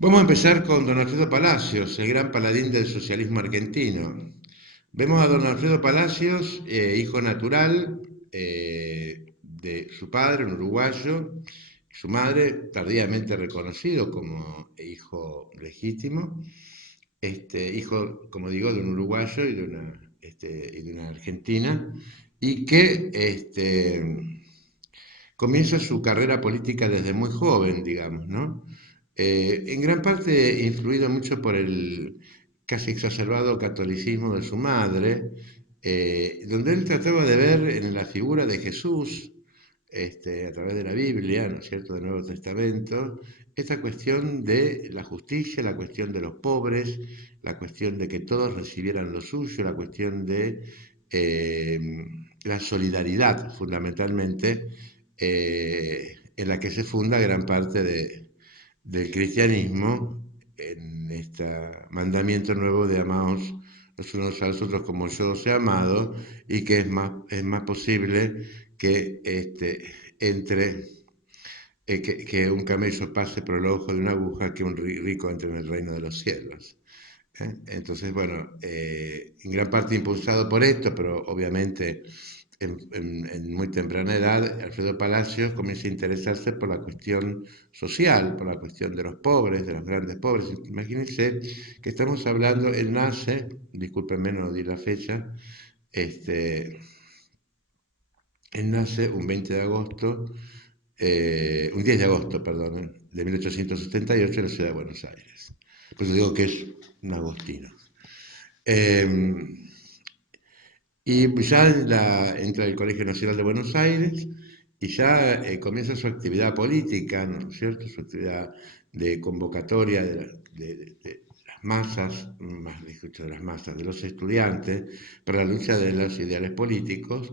Vamos a empezar con don Alfredo Palacios, el gran paladín del socialismo argentino. Vemos a don Alfredo Palacios, hijo natural de su padre, un uruguayo, su madre, tardíamente reconocido como hijo legítimo, hijo, como digo, de un uruguayo y de una argentina, y que comienza su carrera política desde muy joven, digamos, ¿no? En gran parte influido mucho por el casi exacerbado catolicismo de su madre, donde él trataba de ver en la figura de Jesús, a través de la Biblia, ¿no es cierto?, del Nuevo Testamento, esta cuestión de la justicia, la cuestión de los pobres, la cuestión de que todos recibieran lo suyo, la cuestión de la solidaridad, fundamentalmente, en la que se funda gran parte del cristianismo, en este mandamiento nuevo de amaos los unos a los otros como yo os he amado, y que es más posible que entre que un camello pase por el ojo de una aguja que un rico entre en el reino de los cielos. Entonces, bueno, en gran parte impulsado por esto, pero obviamente en muy temprana edad, Alfredo Palacios comienza a interesarse por la cuestión social, por la cuestión de los pobres, de los grandes pobres. Imagínense que estamos hablando, él nace, discúlpenme, no di la fecha, este, él nace un 20 de agosto, un 10 de agosto, perdón, de 1878 en la ciudad de Buenos Aires. Por eso digo que es un agostino. Eh, y ya entra al Colegio Nacional de Buenos Aires y ya comienza su actividad política, ¿no es cierto? Su actividad de convocatoria de las masas, más dicho, de las masas, de los estudiantes, para la lucha de los ideales políticos,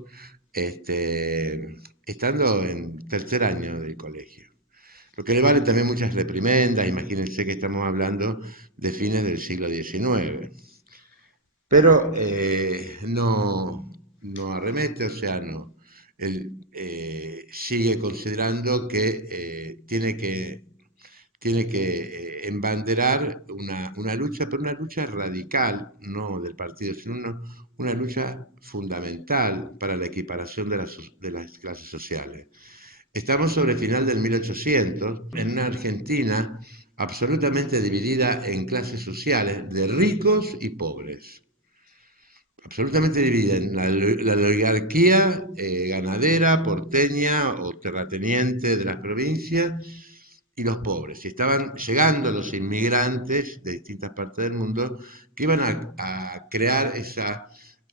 estando en tercer año del colegio. Lo que le vale también muchas reprimendas, imagínense que estamos hablando de fines del siglo XIX. Pero no arremete, o sea, no. Él sigue considerando que tiene que embanderar una lucha, pero una lucha radical, no del partido, sino una lucha fundamental para la equiparación de las clases sociales. Estamos sobre el final del 1800, en una Argentina absolutamente dividida en clases sociales de ricos y pobres, absolutamente dividida en la oligarquía ganadera, porteña o terrateniente de las provincias y los pobres. Y estaban llegando los inmigrantes de distintas partes del mundo que iban a crear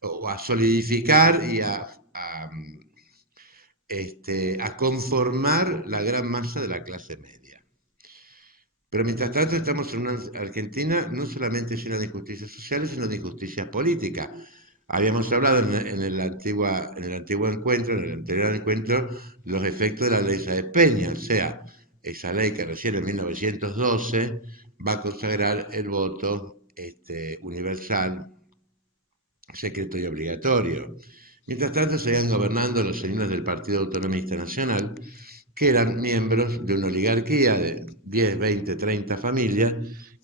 o a solidificar y a conformar la gran masa de la clase media. Pero mientras tanto estamos en una Argentina no solamente llena de injusticias sociales, sino de injusticias políticas. Habíamos hablado en el antiguo encuentro, en el anterior encuentro, los efectos de la ley Sáenz Peña, o sea, esa ley que recién en 1912 va a consagrar el voto universal, secreto y obligatorio. Mientras tanto, seguían gobernando los señores del Partido Autonomista Nacional, que eran miembros de una oligarquía de 10, 20, 30 familias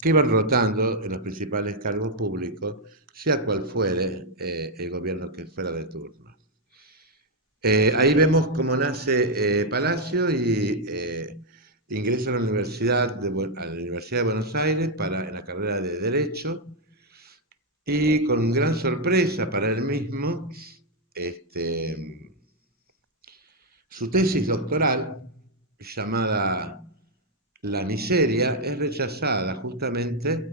que iban rotando en los principales cargos públicos, sea cual fuere el gobierno que fuera de turno. Ahí vemos cómo nace Palacio y ingresa a la Universidad de Buenos Aires en la carrera de Derecho, y con gran sorpresa para él mismo, este, su tesis doctoral, llamada La miseria, es rechazada justamente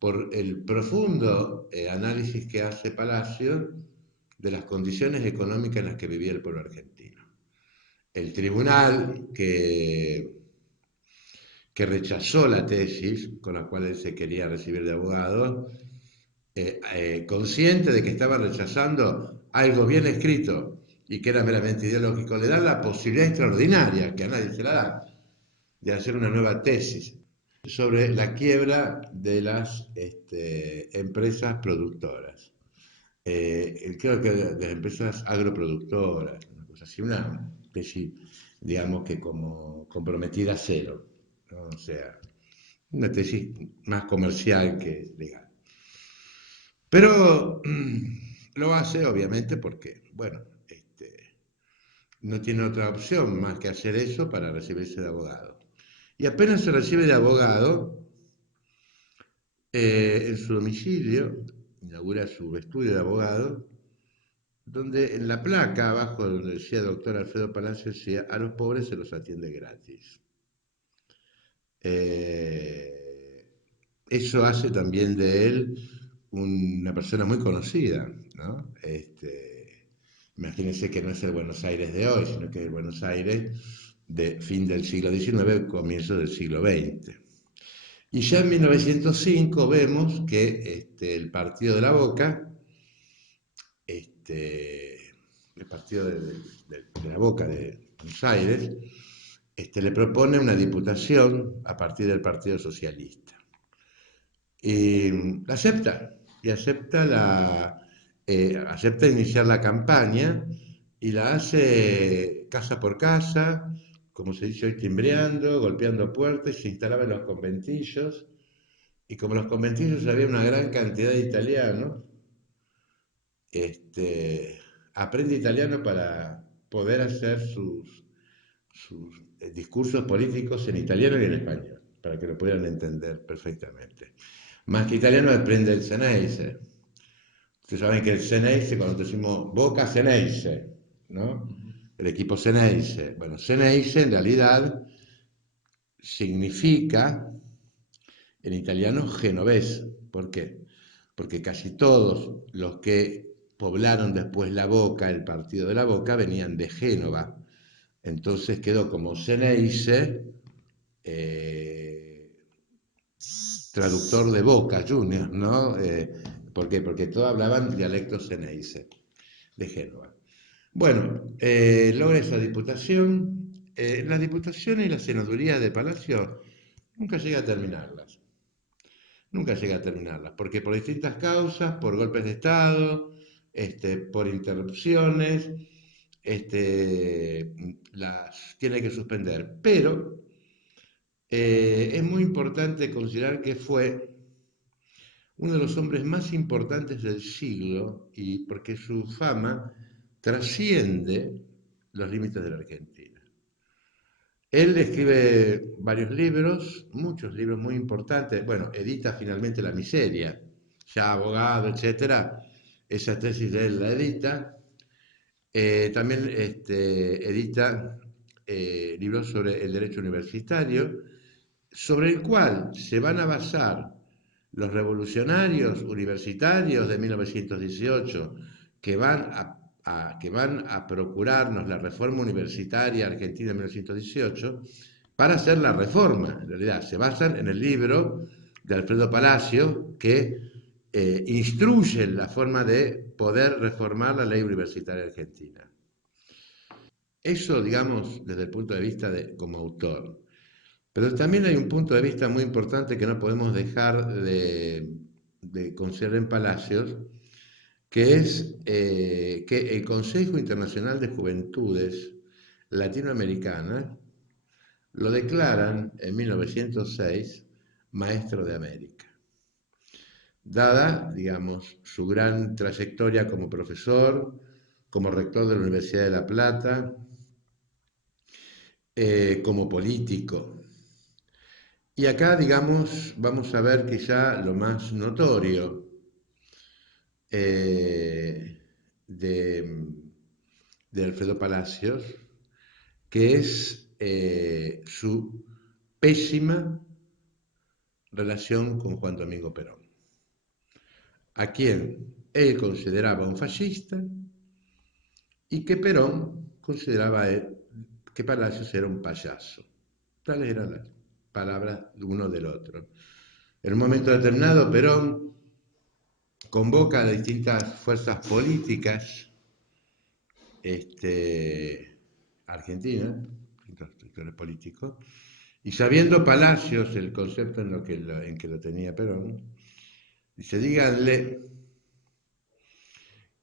por el profundo análisis que hace Palacio de las condiciones económicas en las que vivía el pueblo argentino. El tribunal que rechazó la tesis con la cual él se quería recibir de abogado, consciente de que estaba rechazando algo bien escrito y que era meramente ideológico, le da la posibilidad extraordinaria, que a nadie se la da, de hacer una nueva tesis sobre la quiebra de las empresas productoras. Creo que de las empresas agroproductoras, una cosa así, una tesis, digamos que como comprometida a cero, ¿no? O sea, una tesis más comercial que legal. Pero lo hace obviamente porque, bueno, no tiene otra opción más que hacer eso para recibirse de abogado. Y apenas se recibe de abogado, en su domicilio, inaugura su estudio de abogado, donde en la placa abajo donde decía doctor Alfredo Palacio decía, a los pobres se los atiende gratis. Eh, Eso hace también de él una persona muy conocida, ¿no? Imagínense que no es el Buenos Aires de hoy, sino que es el Buenos Aires de fin del siglo XIX, comienzo del siglo XX. Y ya en 1905 vemos que el partido de la Boca, el partido de la Boca de Buenos Aires, le propone una diputación a partir del Partido Socialista. Y acepta, y acepta iniciar la campaña y la hace casa por casa, como se dice hoy, timbreando, golpeando puertas, se instalaba en los conventillos, y como en los conventillos había una gran cantidad de italianos, este, aprende italiano para poder hacer sus discursos políticos en italiano y en español, para que lo puedan entender perfectamente. Más que italiano aprende el Ceneice. Ustedes saben que el Ceneice, cuando decimos Boca Ceneice, ¿no? El equipo Ceneice. Bueno, Ceneice en realidad significa en italiano genovés. ¿Por qué? Porque casi todos los que poblaron después la Boca, el partido de la Boca, venían de Génova. Entonces quedó como Ceneice, eh, traductor de Boca Juniors, ¿no? ¿Por qué? Porque todos hablaban dialecto Ceneice de Génova. Bueno, logra esa diputación. Las diputaciones y las senadurías de Palacio nunca llega a terminarlas. Nunca llega a terminarlas, porque por distintas causas, por golpes de Estado, por interrupciones, las tiene que suspender. Pero es muy importante considerar que fue uno de los hombres más importantes del siglo y porque su fama trasciende los límites de la Argentina. Él escribe varios libros, muchos libros muy importantes. Bueno, edita finalmente La Miseria, ya abogado, etcétera. Esa tesis de él la edita. También edita libros sobre el derecho universitario, sobre el cual se van a basar los revolucionarios universitarios de 1918 que van a procurarnos la reforma universitaria argentina de 1918 para hacer la reforma. En realidad, se basan en el libro de Alfredo Palacio que instruye la forma de poder reformar la ley universitaria argentina. Eso, digamos, desde el punto de vista como autor. Pero también hay un punto de vista muy importante que no podemos dejar de considerar en Palacios, que es que el Consejo Internacional de Juventudes Latinoamericanas lo declaran en 1906 Maestro de América, dada, digamos, su gran trayectoria como profesor, como rector de la Universidad de La Plata, como político. Y acá, digamos, vamos a ver quizá lo más notorio eh, de, de Alfredo Palacios, que es su pésima relación con Juan Domingo Perón, a quien él consideraba un fascista y que Perón consideraba que Palacios era un payaso. Tales eran las palabras de uno del otro. En un momento determinado, Perón convoca a distintas fuerzas políticas argentinas, distintos sectores políticos, y sabiendo Palacios el concepto en que lo tenía Perón, dice, díganle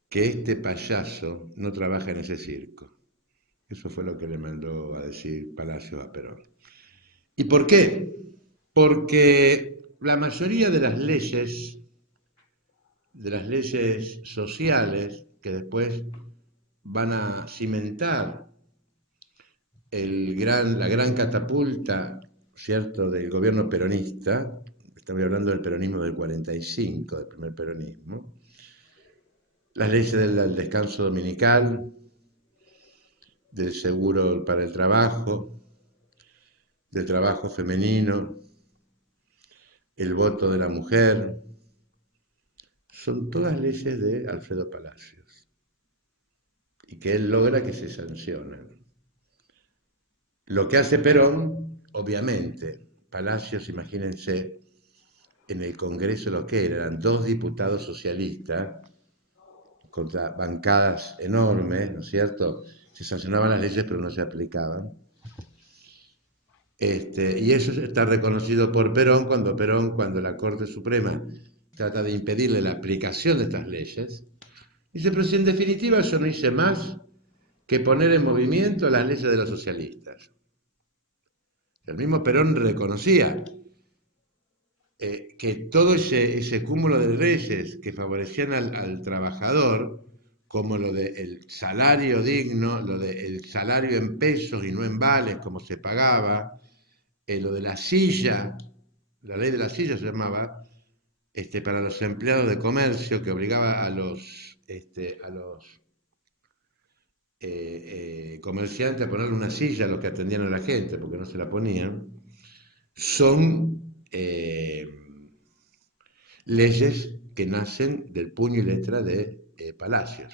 que este payaso no trabaja en ese circo. Eso fue lo que le mandó a decir Palacios a Perón. ¿Y por qué? porque la mayoría de las leyes sociales que después van a cimentar la gran catapulta, ¿cierto?, del gobierno peronista, estamos hablando del peronismo del 45, del primer peronismo, las leyes del descanso dominical, del seguro para el trabajo, del trabajo femenino, el voto de la mujer, son todas leyes de Alfredo Palacios y que él logra que se sancionen. Lo que hace Perón, obviamente, Palacios, imagínense, en el Congreso lo que eran dos diputados socialistas contra bancadas enormes, ¿no es cierto? Se sancionaban las leyes pero no se aplicaban. Y eso está reconocido por Perón, cuando la Corte Suprema trata de impedirle la aplicación de estas leyes, dice, pero si en definitiva yo no hice más que poner en movimiento las leyes de los socialistas. El mismo Perón reconocía que todo ese cúmulo de leyes que favorecían al trabajador, como lo del salario digno, lo del salario en pesos y no en vales, como se pagaba, lo de la silla, la ley de la silla se llamaba, para los empleados de comercio, que obligaba a los comerciantes a ponerle una silla a los que atendían a la gente, porque no se la ponían, son leyes que nacen del puño y letra de Palacios.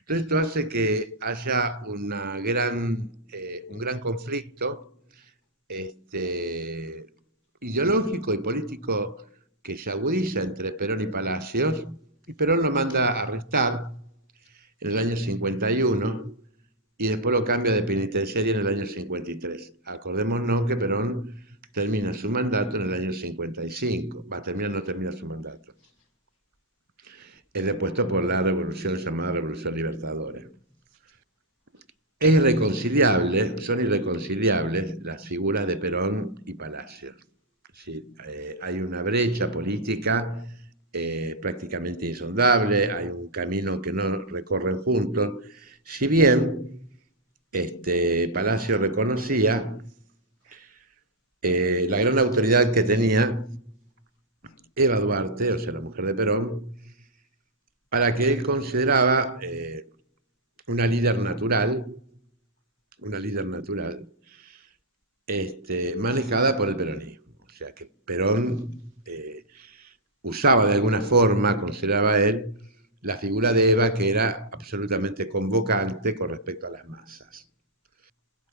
Entonces esto hace que haya un gran conflicto ideológico y político que se agudiza entre Perón y Palacios, y Perón lo manda a arrestar en el año 51 y después lo cambia de penitenciaria en el año 53. Acordémonos que Perón termina su mandato en el año 55, no termina su mandato. Es depuesto por la revolución llamada Revolución Libertadora. Son irreconciliables las figuras de Perón y Palacios. Sí, hay una brecha política prácticamente insondable, hay un camino que no recorren juntos. Si bien Palacio reconocía la gran autoridad que tenía Eva Duarte, o sea, la mujer de Perón, para que él consideraba una líder natural, una líder natural, manejada por el peronismo. O sea, que Perón usaba de alguna forma, consideraba él, la figura de Eva, que era absolutamente convocante con respecto a las masas.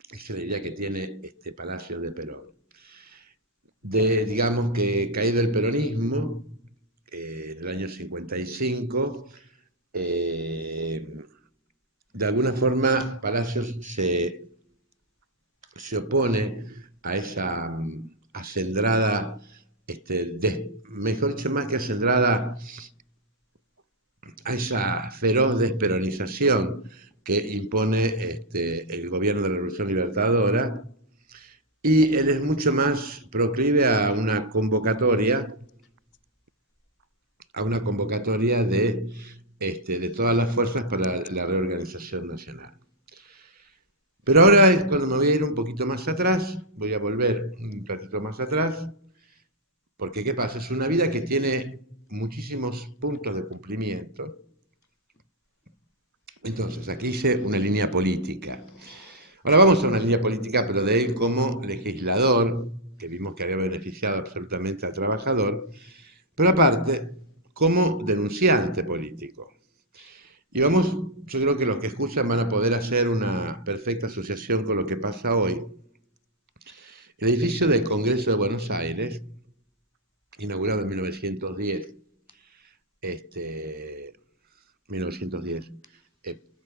Esa es la idea que tiene Palacio de Perón. Digamos que caído el peronismo, en el año 55, de alguna forma Palacios se opone a esa acendrada, mejor dicho, más que acendrada, a esa feroz desperonización que impone el gobierno de la Revolución Libertadora, y él es mucho más proclive a una convocatoria de todas las fuerzas para la reorganización nacional. Pero ahora es cuando me voy a ir un poquito más atrás, voy a volver un ratito más atrás, porque ¿qué pasa? Es una vida que tiene muchísimos puntos de cumplimiento. Entonces, aquí hice una línea política. Ahora vamos a una línea política, pero de él como legislador, que vimos que había beneficiado absolutamente al trabajador, pero aparte, como denunciante político. Y vamos, yo creo que los que escuchan van a poder hacer una perfecta asociación con lo que pasa hoy. El edificio del Congreso de Buenos Aires, inaugurado en 1910,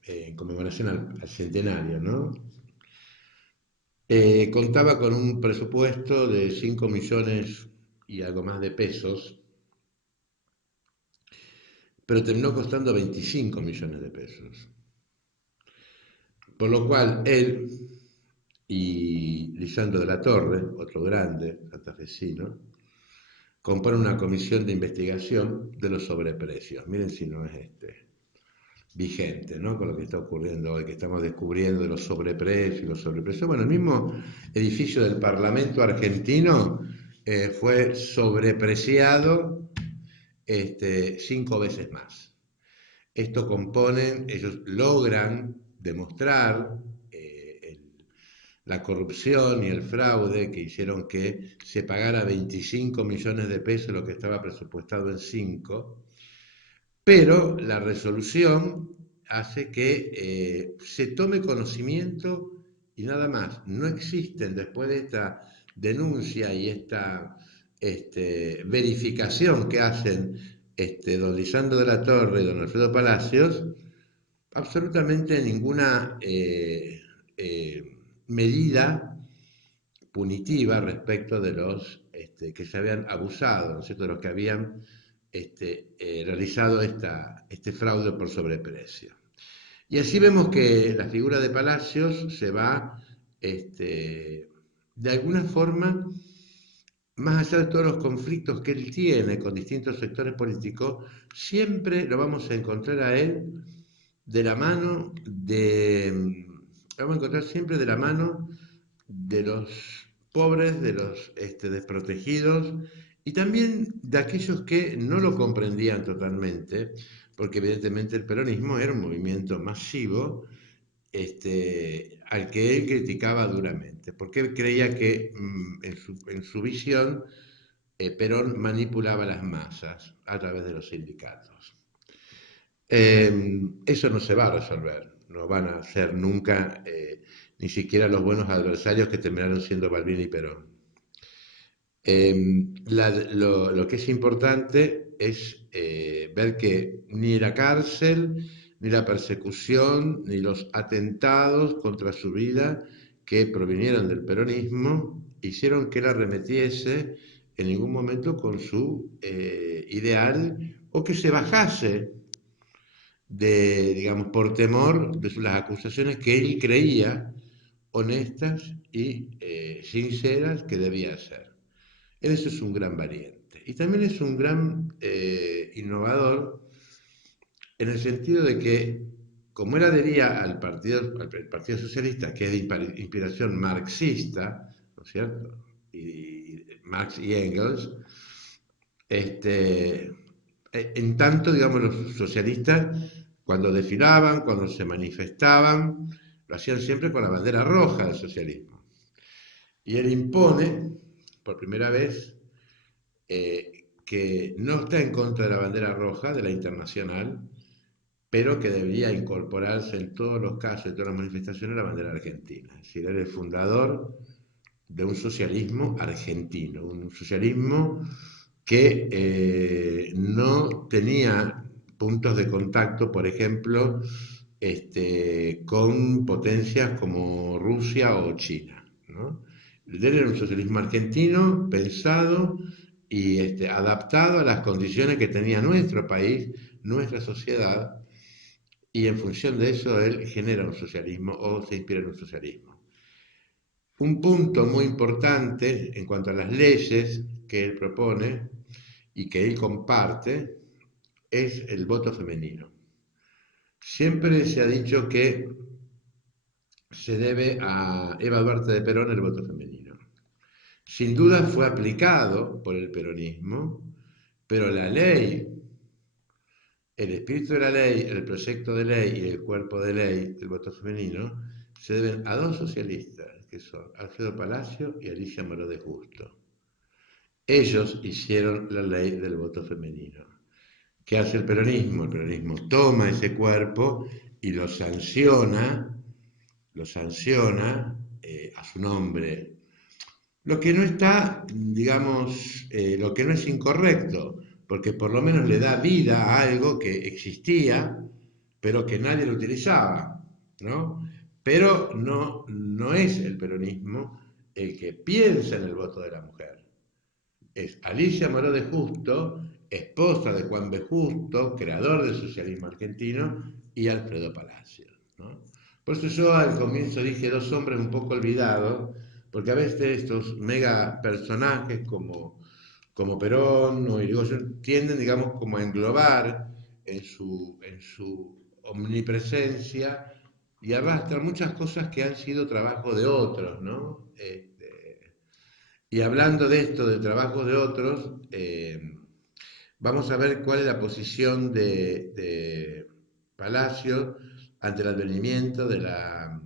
en conmemoración al centenario, ¿no? Contaba con un presupuesto de 5 millones y algo más de pesos, pero terminó costando 25 millones de pesos. Por lo cual él y Lisandro de la Torre, otro grande santafesino, compone una comisión de investigación de los sobreprecios. Miren si no es vigente, ¿no? Con lo que está ocurriendo hoy, que estamos descubriendo de los sobreprecios y los sobreprecios. Bueno, el mismo edificio del Parlamento argentino fue sobrepreciado 5 veces más. Esto componen, ellos logran demostrar la corrupción y el fraude que hicieron que se pagara 25 millones de pesos lo que estaba presupuestado en 5, pero la resolución hace que se tome conocimiento y nada más. No existen después de esta denuncia y esta verificación que hacen don Lisandro de la Torre y don Alfredo Palacios, absolutamente ninguna medida punitiva respecto de los que se habían abusado, ¿no es cierto?, de los que habían realizado este fraude por sobreprecio. Y así vemos que la figura de Palacios se va, de alguna forma, más allá de todos los conflictos que él tiene con distintos sectores políticos, siempre lo vamos a encontrar a él de la mano lo vamos a encontrar siempre de la mano de los pobres, de los desprotegidos y también de aquellos que no lo comprendían totalmente, porque evidentemente el peronismo era un movimiento masivo al que él criticaba duramente, porque él creía que en su visión Perón manipulaba las masas a través de los sindicatos. Eso no se va a resolver, no van a ser nunca ni siquiera los buenos adversarios que terminaron siendo Balbini y Perón. Lo que es importante es ver que ni la cárcel, ni la persecución, ni los atentados contra su vida que provinieron del peronismo hicieron que él arremetiese en ningún momento con su ideal o que se bajase digamos, por temor de las acusaciones que él creía honestas y sinceras que debía hacer. Eso es un gran valiente. Y también es un gran innovador en el sentido de que, como él adhería al Partido Socialista, que es de inspiración marxista, ¿no es cierto? Y Marx y Engels, en tanto, digamos, los socialistas, cuando desfilaban, cuando se manifestaban, lo hacían siempre con la bandera roja del socialismo. Y él impone, por primera vez, que no está en contra de la bandera roja, de la internacional, pero que debería incorporarse en todos los casos, en todas las manifestaciones, la bandera argentina. Es decir, él es el fundador de un socialismo argentino, un socialismo que no tenía puntos de contacto, por ejemplo, con potencias como Rusia o China, ¿no? Él era un socialismo argentino pensado y adaptado a las condiciones que tenía nuestro país, nuestra sociedad, y en función de eso él genera un socialismo o se inspira en un socialismo. Un punto muy importante en cuanto a las leyes que él propone y que él comparte es el voto femenino. Siempre se ha dicho que se debe a Eva Duarte de Perón el voto femenino. Sin duda fue aplicado por el peronismo, pero la ley, el espíritu de la ley, el proyecto de ley y el cuerpo de ley del voto femenino se deben a dos socialistas, que son Alfredo Palacio y Alicia Moró de Justo. Ellos hicieron la ley del voto femenino. ¿Qué hace el peronismo? El peronismo toma ese cuerpo y lo sanciona a su nombre. Lo que no está, digamos, lo que no es incorrecto, porque por lo menos le da vida a algo que existía, pero que nadie lo utilizaba, ¿no? Pero no es el peronismo el que piensa en el voto de la mujer. Es Alicia Moró de Justo, esposa de Juan B. Justo, creador del socialismo argentino, y Alfredo Palacio, ¿no? Por eso yo al comienzo dije dos hombres un poco olvidados, porque a veces estos mega personajes como Perón o Irigoyen tienden, digamos, como a englobar en su omnipresencia y arrastran muchas cosas que han sido trabajo de otros, ¿no? Y hablando de esto, de trabajo de otros, vamos a ver cuál es la posición de Palacio ante el advenimiento de la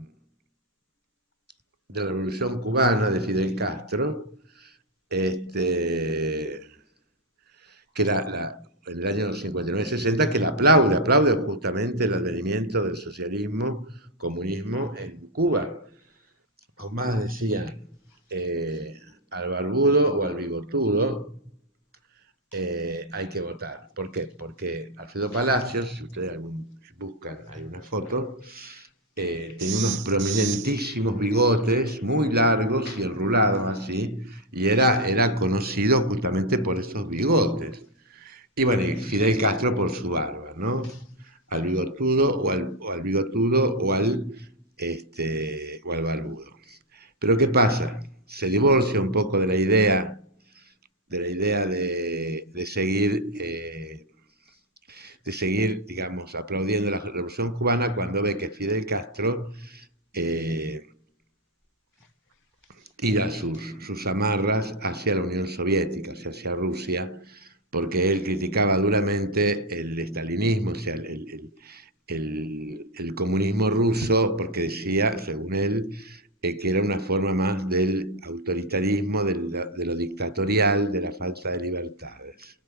Revolución Cubana de Fidel Castro, este, que era en el año 59-60, que la aplaude justamente el advenimiento del socialismo, comunismo en Cuba. O más decían, al barbudo o al bigotudo hay que votar. ¿Por qué? Porque Alfredo Palacios, si ustedes buscan, hay una foto, tenía unos prominentísimos bigotes muy largos y enrulados así, y era conocido justamente por esos bigotes. Y bueno, y Fidel Castro por su barba, ¿no? Al bigotudo o al bigotudo o al barbudo. Pero ¿qué pasa? Se divorcia un poco de la idea de seguir, digamos, aplaudiendo la Revolución Cubana cuando ve que Fidel Castro eh, tira sus amarras hacia la Unión Soviética, o sea, hacia Rusia, porque él criticaba duramente el estalinismo, o sea, el comunismo ruso, porque decía, según él, que era una forma más del autoritarismo, de lo dictatorial, de la falta de libertades.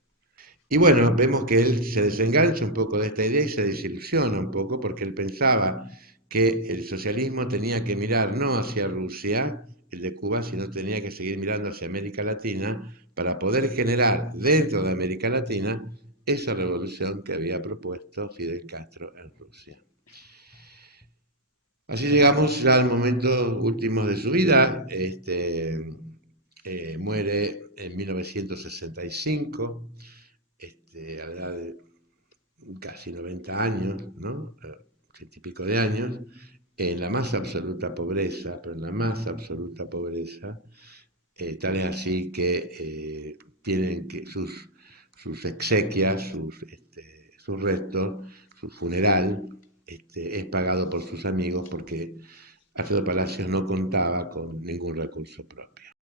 Y bueno, vemos que él se desengancha un poco de esta idea y se desilusiona un poco porque él pensaba que el socialismo tenía que mirar no hacia Rusia, el de Cuba, sino tenía que seguir mirando hacia América Latina para poder generar dentro de América Latina esa revolución que había propuesto Fidel Castro en Rusia. Así llegamos ya al momento último de su vida. Muere en 1965, a la edad de casi 90 años, ¿no? 80 y pico de años, en la más absoluta pobreza, pero en la más absoluta pobreza, tal es así que tienen que sus exequias, sus restos, su funeral, es pagado por sus amigos porque Alfredo Palacios no contaba con ningún recurso propio.